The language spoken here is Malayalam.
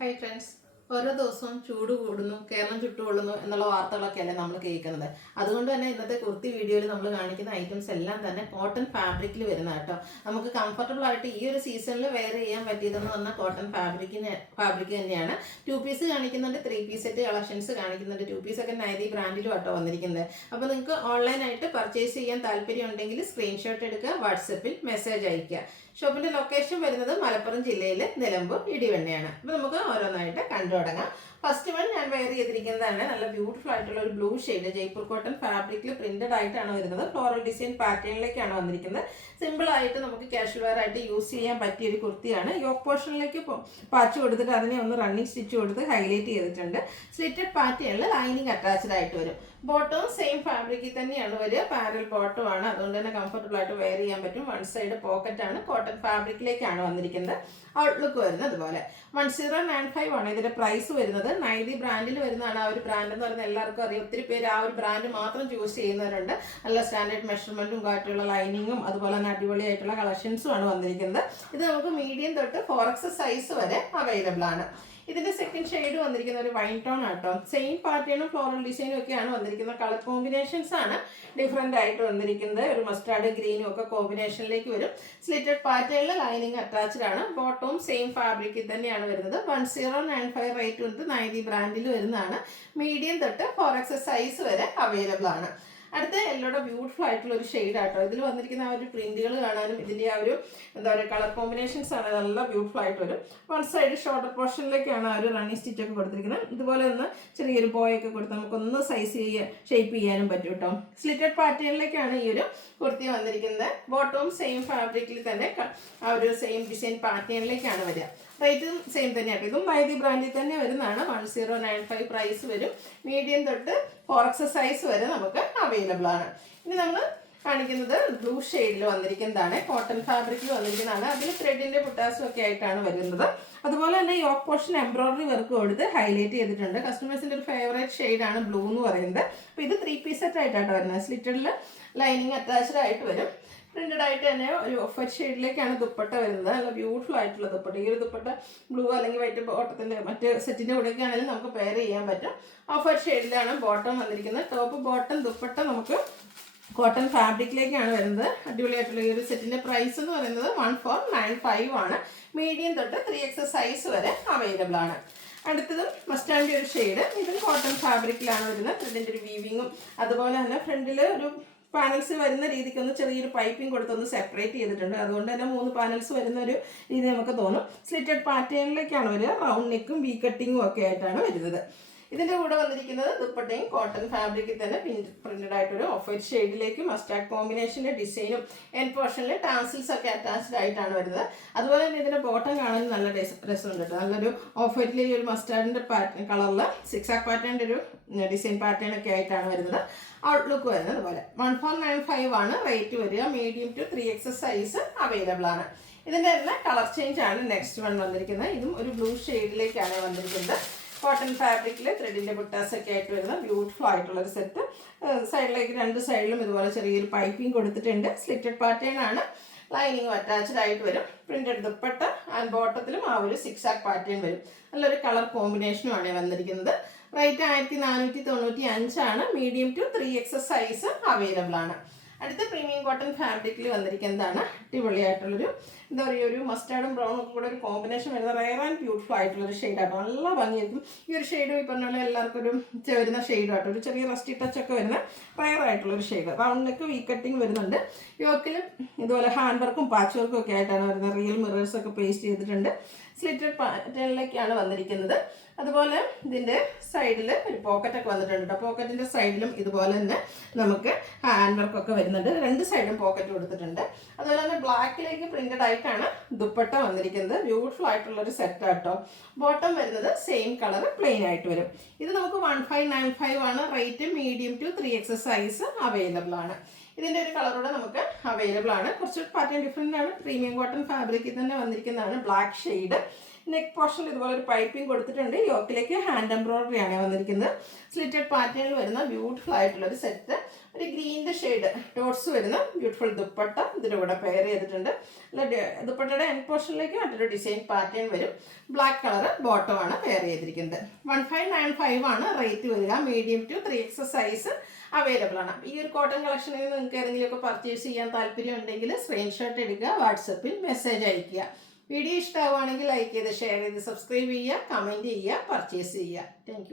ഹൈ ഫ്രണ്ട്സ്, ഓരോ ദിവസവും ചൂട് കൂടുന്നു, കേരളം ചുട്ടുകൊള്ളുന്നു എന്നുള്ള വാർത്തകളൊക്കെയല്ലേ നമ്മൾ കേൾക്കുന്നത്. അതുകൊണ്ട് തന്നെ ഇന്നത്തെ കുർത്തി വീഡിയോയിൽ നമ്മൾ കാണിക്കുന്ന ഐറ്റംസ് എല്ലാം തന്നെ കോട്ടൺ ഫാബ്രിക്കിൽ വരുന്ന കേട്ടോ. നമുക്ക് കംഫർട്ടബിൾ ആയിട്ട് ഈ ഒരു സീസണിൽ വെയർ ചെയ്യാൻ പറ്റിയതെന്ന് പറഞ്ഞാൽ കോട്ടൺ ഫാബ്രിക് തന്നെയാണ്. 2 പീസ് കാണിക്കുന്നുണ്ട്, 3 പീസ് സെറ്റ് കളക്ഷൻസ് കാണിക്കുന്നുണ്ട്. 2 പീസ് ഒക്കെ നൈതി ബ്രാൻഡിലും കേട്ടോ വന്നിരിക്കുന്നത്. അപ്പോൾ നിങ്ങൾക്ക് ഓൺലൈനായിട്ട് പർച്ചേസ് ചെയ്യാൻ താല്പര്യം ഉണ്ടെങ്കിൽ സ്ക്രീൻഷോട്ട് എടുക്കുക, വാട്സപ്പിൽ മെസ്സേജ് അയയ്ക്കുക. ഷോപ്പിന്റെ ലൊക്കേഷൻ വരുന്നത് മലപ്പുറം ജില്ലയിലെ നിലമ്പൂർ ഇടിവണ്ണയാണ്. അപ്പോൾ നമുക്ക് ഓരോന്നായിട്ട് കണ്ടു തുടങ്ങാം. ഫസ്റ്റ് വൺ ഞാൻ വെയർ ചെയ്തിരിക്കുന്നതാണ് നല്ല ബ്യൂട്ടിഫുൾ ആയിട്ടുള്ള ഒരു ബ്ലൂ ഷെയ്ഡ് ജയ്പൂർ കോട്ടൺ ഫാബ്രിക്കിൽ പ്രിന്റഡ് ആയിട്ടാണ് വരുന്നത്. ഫ്ലോറൽ ഡിസൈൻ പാറ്റേണിലേക്കാണ് വന്നിരിക്കുന്നത്. സിമ്പിൾ ആയിട്ട് നമുക്ക് കാഷ്വൽ വെയർ ആയിട്ട് യൂസ് ചെയ്യാൻ പറ്റിയ ഒരു കുർത്തിയാണ്. യോക്ക് പോർഷനിലേക്ക് പാച്ച് കൊടുത്തിട്ട് അതിനെ ഒന്ന് റണ്ണിങ് സ്റ്റിച്ച് കൊടുത്ത് ഹൈലൈറ്റ് ചെയ്തിട്ടുണ്ട്. സ്ലിറ്റഡ് പാറ്റേണിൽ ലൈനിങ് അറ്റാച്ച്ഡ് ആയിട്ട് വരും. ബോട്ടവും സെയിം ഫാബ്രിക്കിൽ തന്നെയാണ് വരിക. പാരൽ ബോട്ടം ആണ്, അതുകൊണ്ട് തന്നെ കംഫർട്ടബിൾ ആയിട്ട് വെയർ ചെയ്യാൻ പറ്റും. വൺ സൈഡ് പോക്കറ്റ് ആണ്, കോട്ടൺ ഫാബ്രിക്കിലേക്കാണ് വന്നിരിക്കുന്നത്. ഔട്ട്ലുക്ക് വരുന്നത് അതുപോലെ 1095 ആണ് ഇതിന്റെ പ്രൈസ് വരുന്നത്. നൈതി ബ്രാൻഡിൽ വരുന്നതാണ്. ആ ഒരു ബ്രാൻഡ് എന്ന് പറയുന്നത് എല്ലാവർക്കും അറിയാം. ഒത്തിരി പേര് ആ ഒരു ബ്രാൻഡ് മാത്രം ചൂസ് ചെയ്യുന്നവരുണ്ട്. നല്ല സ്റ്റാൻഡേർഡ് മെഷർമെന്റും കാറ്റുള്ള ലൈനിങ്ങും അതുപോലെ തന്നെ അടിപൊളിയായിട്ടുള്ള കളക്ഷൻസും ആണ് വന്നിരിക്കുന്നത്. ഇത് നമുക്ക് മീഡിയം തൊട്ട് 4X സൈസ് വരെ അവൈലബിൾ ആണ്. ഇതിന്റെ സെക്കൻഡ് ഷെയ്ഡ് വന്നിരിക്കുന്ന ഒരു വൈൻ ടോൺ ആട്ടോ. സെയിം പാറ്റേണും ഫ്ലോറൽ ഡിസൈനും ഒക്കെയാണ് വന്നിരിക്കുന്നത്. കളർ കോമ്പിനേഷൻസ് ആണ് ഡിഫറെന്റ് ആയിട്ട് വന്നിരിക്കുന്നത്. ഒരു മസ്റ്റാർഡ് ഗ്രീനും ഒക്കെ കോമ്പിനേഷനിലേക്ക് വരും. സ്ലിറ്റഡ് പാറ്റേണിൽ ലൈനിങ് അറ്റാച്ച്ഡ് ആണ്. ബോട്ടവും സെയിം ഫാബ്രിക്കിൽ തന്നെയാണ് വരുന്നത്. 1095 റേറ്റ് വന്നിട്ട് നൈതി ബ്രാൻഡിൽ വരുന്നതാണ്. മീഡിയം തൊട്ട് 4X സൈസ് വരെ അവൈലബിൾ ആണ്. അടുത്ത യെല്ലോയുടെ ബ്യൂട്ടിഫുൾ ആയിട്ടുള്ള ഒരു ഷെയ്ഡ് ആട്ടോ. ഇതിൽ വന്നിരിക്കുന്ന ആ ഒരു പ്രിന്റുകൾ കാണാനും ഇതിന്റെ ആ ഒരു എന്താ പറയുക കളർ കോമ്പിനേഷൻസ് ആണ് നല്ല ബ്യൂട്ടിഫുൾ ആയിട്ട് വരും. വൺ സൈഡ് ഷോൾഡർ പോർഷനിലേക്കാണ് ആ ഒരു റണ്ണിങ് സ്റ്റിച്ച് ഒക്കെ കൊടുത്തിരിക്കുന്നത്. ഇതുപോലെ ഒന്ന് ചെറിയൊരു ബോയൊക്കെ കൊടുത്ത് നമുക്കൊന്ന് സൈസ് ഷേപ്പ് ചെയ്യാനും പറ്റും കേട്ടോ. സ്ലിറ്റഡ് പാറ്റേണിലേക്കാണ് ഈ ഒരു കുർത്തി വന്നിരിക്കുന്നത്. ബോട്ടവും സെയിം ഫാബ്രിക്കിൽ തന്നെ ആ ഒരു സെയിം ഡിസൈൻ പാറ്റേണിലേക്കാണ് വരിക. റേറ്റും സെയിം തന്നെയാണ്. ഇതും നൈതി ബ്രാൻഡിൽ തന്നെ വരുന്നതാണ്. 1095 പ്രൈസ് വരും. മീഡിയം തൊട്ട് 4X സൈസ് വരെ നമുക്ക് അവൈലബിൾ ആണ്. ഇനി നമ്മൾ കാണിക്കുന്നത് ബ്ലൂ ഷെയ്ഡിൽ വന്നിരിക്കുന്നതാണ്. കോട്ടൺ ഫാബ്രിക്കിൽ വന്നിരിക്കുന്നതാണ്. അതിൽ ത്രെഡിന്റെ പുട്ടാസും ഒക്കെ ആയിട്ടാണ് വരുന്നത്. അതുപോലെ തന്നെ യോക്ക് പോർഷൻ എംബ്രോയിഡറി വർക്ക് കൊടുത്ത് ഹൈലൈറ്റ് ചെയ്തിട്ടുണ്ട്. കസ്റ്റമേഴ്സിന്റെ ഒരു ഫേവറേറ്റ് ഷെയ്ഡാണ് ബ്ലൂ എന്ന് പറയുന്നത്. അപ്പോൾ ഇത് 3 പീസ് സെറ്റ് ആയിട്ടാണ് വരുന്നത്. സ്ലിറ്റഡിൽ ലൈനിങ് അറ്റാച്ച്ഡ് ആയിട്ട് വരും. പ്രിന്റഡ് ആയിട്ട് തന്നെ ഒരു ഓഫ് വൈറ്റ് ഷെയ്ഡിലേക്കാണ് ദുപ്പട്ട വരുന്നത്. നല്ല ബ്യൂട്ടിഫുൾ ആയിട്ടുള്ള ദുപ്പട്ട. ഈ ഒരു ദുപ്പട്ട ബ്ലൂ അല്ലെങ്കിൽ വൈറ്റ് ബോട്ടത്തിന്റെ മറ്റ് സെറ്റിന്റെ കൂടെയൊക്കെ ആണെങ്കിലും നമുക്ക് പെയർ ചെയ്യാൻ പറ്റും. ഓഫ് വൈറ്റ് ഷെയ്ഡിലാണ് ബോട്ടം വന്നിരിക്കുന്നത്. ടോപ്പ് ബോട്ടം ദുപ്പട്ട നമുക്ക് കോട്ടൺ ഫാബ്രിക്കിലേക്കാണ് വരുന്നത്. അടിപൊളിയായിട്ടുള്ള ഈ ഒരു സെറ്റിന്റെ പ്രൈസ് എന്ന് പറയുന്നത് 1495 ആണ്. മീഡിയം തൊട്ട് 3X സൈസ് വരെ അവൈലബിൾ ആണ്. അടുത്തതും മസ്റ്റാൻഡ് ഒരു ഷെയ്ഡ്. ഇതും കോട്ടൺ ഫാബ്രിക്കിലാണ് വരുന്നത്. ത്രെഡിന്റെ ഒരു വീവിങ്ങും അതുപോലെ തന്നെ ഫ്രണ്ടിൽ ഒരു പാനൽസ് വരുന്ന രീതിക്ക് ഒന്ന് ചെറിയൊരു പൈപ്പിംഗ് കൊടുത്തൊന്ന് സെപ്പറേറ്റ് ചെയ്തിട്ടുണ്ട്. അതുകൊണ്ട് തന്നെ 3 പാനൽസ് വരുന്ന ഒരു രീതി നമുക്ക് തോന്നും. സ്ലിറ്റഡ് പാറ്റേണിലേക്കാണ് വരിക. റൗണ്ട് നെക്കും വി കട്ടിങ്ങും ഒക്കെ ആയിട്ടാണ് വരുന്നത്. ഇതിന്റെ കൂടെ വന്നിരിക്കുന്നത് ദുപ്പട്ടയും കോട്ടൺ ഫാബ്രിക്കിൽ തന്നെ പ്രിന്റഡ് ആയിട്ടൊരു ഓഫ് വൈറ്റ് ഷെയ്ഡിലേക്ക് മസ്റ്റാർഡ് കോമ്പിനേഷന്റെ ഡിസൈനും എൻ പോർഷനിൽ ടാൻസിൽസ് ഒക്കെ അറ്റാച്ച്ഡ് ആയിട്ടാണ് വരുന്നത്. അതുപോലെ തന്നെ ഇതിന്റെ ബോട്ടം കാണാൻ നല്ല രസമുണ്ട് കേട്ടോ. നല്ലൊരു ഓഫ് വൈറ്റിലെ ഒരു മസ്റ്റാർഡിന്റെ കളറിൽ സിക്സാക് പാറ്റേണിന്റെ ഒരു ഡിസൈൻ പാറ്റേൺ ഒക്കെ ആയിട്ടാണ് വരുന്നത്. ഔട്ട്ലുക്ക് വരുന്നത് അതുപോലെ 1495 ആണ് റേറ്റ് വരിക. Medium to 3X size available ആണ്. ഇതിന്റെ തന്നെ കളർ ചേഞ്ച് ആണ് നെക്സ്റ്റ് വൺ വന്നിരിക്കുന്നത്. ഇതും ഒരു ബ്ലൂ ഷെയ്ഡിലേക്കാണ് വന്നിരിക്കുന്നത്. കോട്ടൺ ഫാബ്രിക്കിൽ ത്രെഡിന്റെ ബുട്ടാസ് ഒക്കെ ആയിട്ട് വരുന്ന ബ്യൂട്ടിഫുൾ ആയിട്ടുള്ള ഒരു സെറ്റ്. സൈഡിലേക്ക് 2 സൈഡിലും ഇതുപോലെ ചെറിയൊരു പൈപ്പിംഗ് കൊടുത്തിട്ടുണ്ട്. സ്ലിറ്റഡ് പാറ്റേൺ ആണ്. ലൈനിങ് അറ്റാച്ച്ഡ് ആയിട്ട് വരും. പ്രിന്റഡ് ദുപ്പട്ട ആൻഡ് ബോട്ടത്തിലും ആ ഒരു സിക്സാക് പാറ്റേൺ വരും. നല്ലൊരു കളർ കോമ്പിനേഷനുമാണ് വന്നിരിക്കുന്നത്. റേറ്റ് 1495 ആണ്. Medium to 3X size available ആണ്. അടുത്ത പ്രീമിയം കോട്ടൺ ഫാബ്രിക്കിൽ വന്നിരിക്കുന്നതാണ്. അടിപൊളിയായിട്ടുള്ളൊരു എന്താ പറയുക ഒരു മസ്റ്റാർഡും ബ്രൗണും ഒക്കെ കൂടെ ഒരു കോമ്പിനേഷൻ വരുന്ന റെയർ ആൻഡ് ബ്യൂട്ടിഫുൾ ആയിട്ടുള്ളൊരു ഷെയ്ഡാട്ടോ. നല്ല ഭംഗിയായിരിക്കും. ഈ ഒരു ഷെയ്ഡും ഈ പറഞ്ഞ പോലെ എല്ലാവർക്കും ഒരു വരുന്ന ഷെയ്ഡാട്ടോ. ഒരു ചെറിയ റസ്റ്റി ടച്ച് ഒക്കെ വരുന്ന റെയർ ആയിട്ടുള്ളൊരു ഷെയ്ഡ്. റൗണ്ടിലേക്ക് വി കട്ടിങ് വരുന്നുണ്ട്. യോക്കിൽ ഇതുപോലെ ഹാൻഡ് വർക്കും പാച്ച് വർക്കും ഒക്കെ ആയിട്ടാണ് വരുന്നത്. റിയൽ മിറേഴ്സ് ഒക്കെ പേസ്റ്റ് ചെയ്തിട്ടുണ്ട്. സ്ലിറ്റഡ് പാറ്റേണിലേക്കാണ് വന്നിരിക്കുന്നത്. അതുപോലെ ഇതിൻ്റെ സൈഡിൽ ഒരു പോക്കറ്റൊക്കെ വന്നിട്ടുണ്ട് കേട്ടോ. പോക്കറ്റിൻ്റെ സൈഡിലും ഇതുപോലെ തന്നെ നമുക്ക് ഹാൻഡ് വർക്കൊക്കെ വരുന്നുണ്ട്. 2 സൈഡും പോക്കറ്റ് കൊടുത്തിട്ടുണ്ട്. അതുപോലെ തന്നെ ബ്ലാക്കിലേക്ക് പ്രിന്റഡ് ആയിട്ടാണ് ദുപ്പട്ട വന്നിരിക്കുന്നത്. ബ്യൂട്ടിഫുൾ ആയിട്ടുള്ളൊരു സെറ്റ് കേട്ടോ. ബോട്ടം വരുന്നത് സെയിം കളർ പ്ലെയിൻ ആയിട്ട് വരും. ഇത് നമുക്ക് 1595 ആണ് rate. Medium to 3X size available ആണ്. ഇതിൻ്റെ ഒരു കളറൂടെ നമുക്ക് അവൈലബിൾ ആണ്. കുറച്ച് പാറ്റേൺ ഡിഫറെൻ്റ് ആണ്. പ്രീമിയം കോട്ടൺ ഫാബ്രിക്കിൽ തന്നെ വന്നിരിക്കുന്നതാണ്. Black shade. നെക്ക് പോർഷനിൽ ഇതുപോലെ ഒരു പൈപ്പിംഗ് കൊടുത്തിട്ടുണ്ട്. യോക്കിലേക്ക് ഹാൻഡ് എംബ്രോയിഡറി ആണ് വന്നിരിക്കുന്നത്. സ്ലിറ്റഡ് പാറ്റേണിൽ വരുന്ന ബ്യൂട്ടിഫുൾ ആയിട്ടുള്ള ഒരു സെറ്റ്. ഒരു ഗ്രീനിൻ്റെ ഷെയ്ഡ് ഡോട്ട്സ് വരുന്ന ബ്യൂട്ടിഫുൾ ദുപ്പട്ട ഇതിൻ്റെ കൂടെ പെയർ ചെയ്തിട്ടുണ്ട്. ദുപ്പട്ടയുടെ എൻഡ് പോർഷനിലേക്ക് മറ്റൊരു ഡിസൈൻ പാറ്റേൺ വരും. ബ്ലാക്ക് കളർ ബോട്ടമാണ് പെയർ ചെയ്തിരിക്കുന്നത്. 1595 ആണ് റേറ്റ് വരിക. Medium to 3XS size available ആണ്. ഈ ഒരു കോട്ടൺ കളക്ഷനിൽ നിന്ന് നിങ്ങൾക്ക് ഏതെങ്കിലുമൊക്കെ പർച്ചേസ് ചെയ്യാൻ താല്പര്യം ഉണ്ടെങ്കിൽ സ്ക്രീൻഷോട്ട് എടുക്കുക, വാട്സപ്പിൽ മെസ്സേജ് അയയ്ക്കുക. വീഡിയോ ഇഷ്ടമാവുകയാണെങ്കിൽ ലൈക്ക് ചെയ്ത് ഷെയർ ചെയ്ത് സബ്സ്ക്രൈബ് ചെയ്യുക, കമൻറ്റ് ചെയ്യുക, പർച്ചേസ് ചെയ്യുക. താങ്ക്